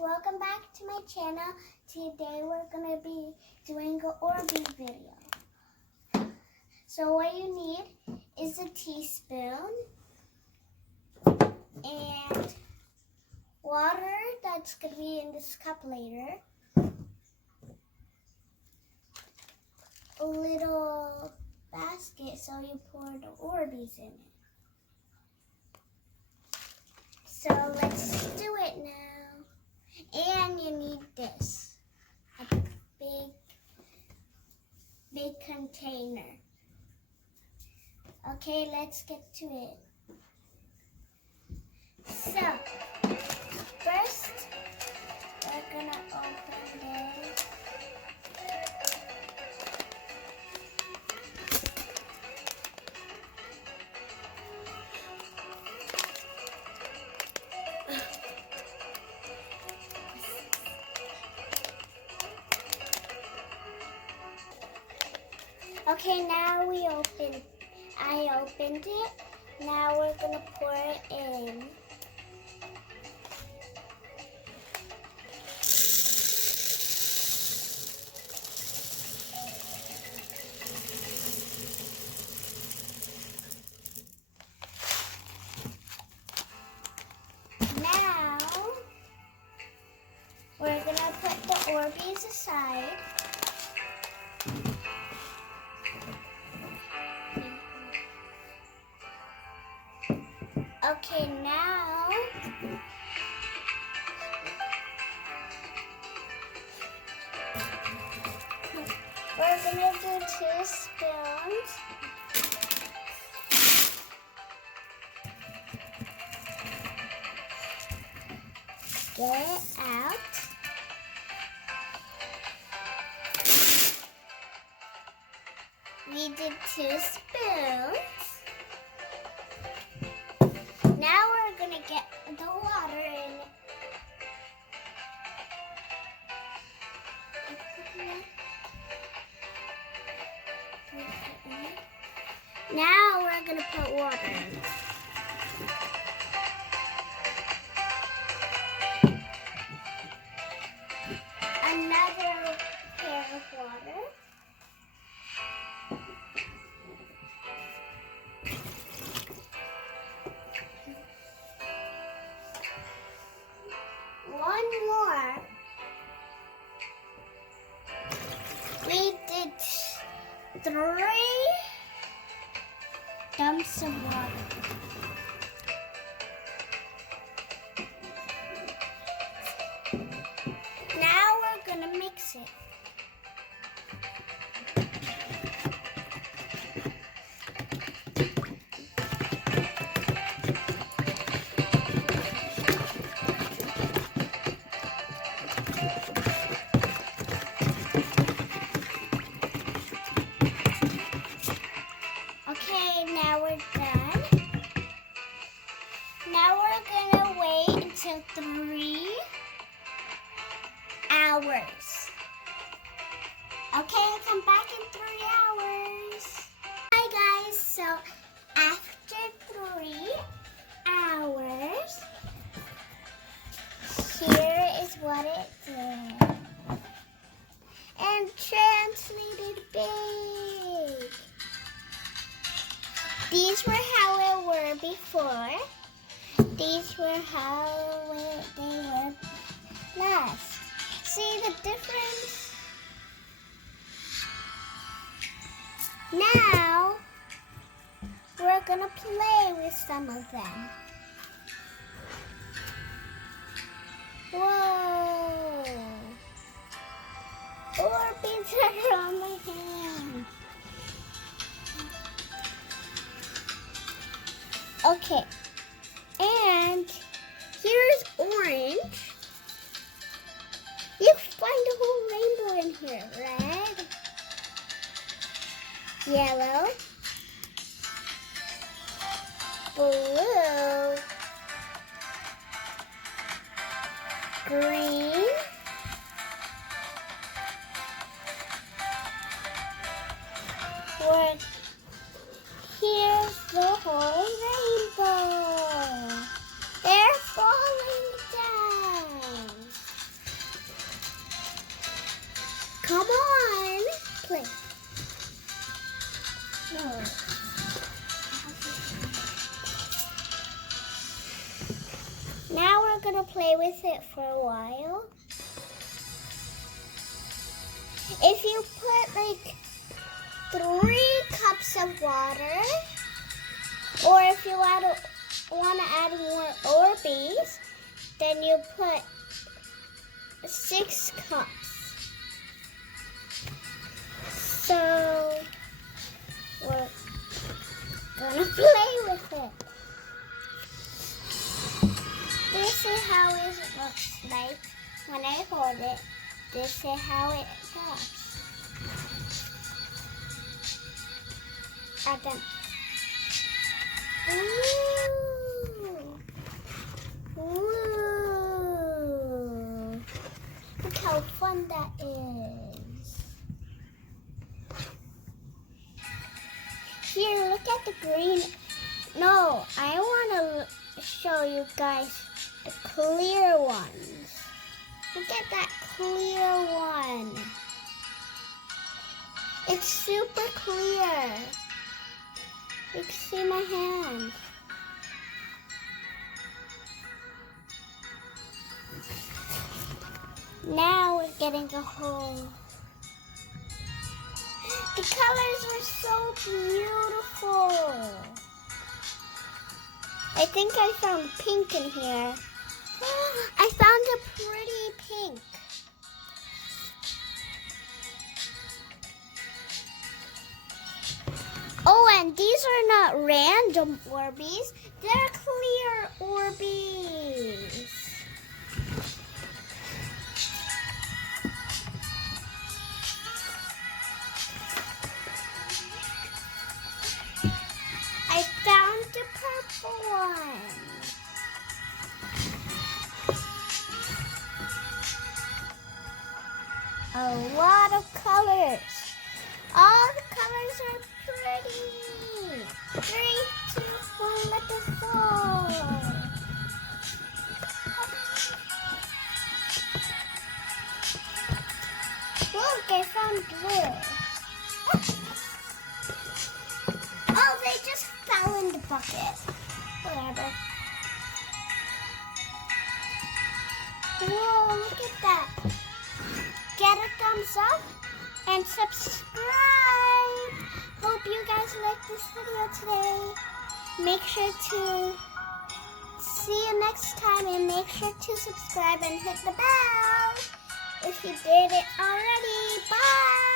welcome back to my channel. Today we're going to be doing an Orbeez video. So what you need is a teaspoon and water that's going to be in this cup later. A little basket so you pour the Orbeez in it. So let's do it now. And you need this, a big container. Okay, let's get to it. So, first, we're gonna open this. Okay, now I opened it. Now we're gonna pour it in. Now we're gonna put the Orbeez aside. Okay, now we're gonna do 2 spoons. Get it out. We did 2 spoons. Now we're gonna get the water in. Now we're gonna put water in. Another pail of water. One more. We did 3 dumps of water. Now we're gonna mix it. Okay, now we're done. Now we're gonna wait until 3 hours. Okay, come back in 3 hours. Hi guys, so after 3 hours, here is what it did. And translated big. These were how it were before. These were how they were last. See the difference? Now, we're gonna play with some of them. Whoa! Orbeez are on my hand. Okay, and here's orange. You find a whole rainbow in here. Red, yellow, blue, green, red. Here's the whole rainbow. They're falling down. Come on, play. No. Now we're gonna play with it for a while. If you put like 3 cups of water, or if you want to add more Orbeez, then you put 6 cups. So we're gonna play with it. This is how it looks like when I hold it. This is how it goes. Again. Ooh. Ooh. Look how fun that is. Here, look at the green. No, I want to show you guys the clear ones. Look at that clear one. It's super clear. You can see my hand. Now we're getting a hole. The colors are so beautiful. I think I found pink in here. I found a pretty pink. Oh, and these are not random Orbeez. They're clear Orbeez. I found the purple one. A lot of colors. All the colors are pretty. 3, 2, 1, let it fall. Look, I found blue. Oh, they just fell in the bucket. Whatever. Whoa, look at that. Get a thumbs up and subscribe. Hope you guys liked this video today. Make sure to see you next time and make sure to subscribe and hit the bell if you did it already. Bye.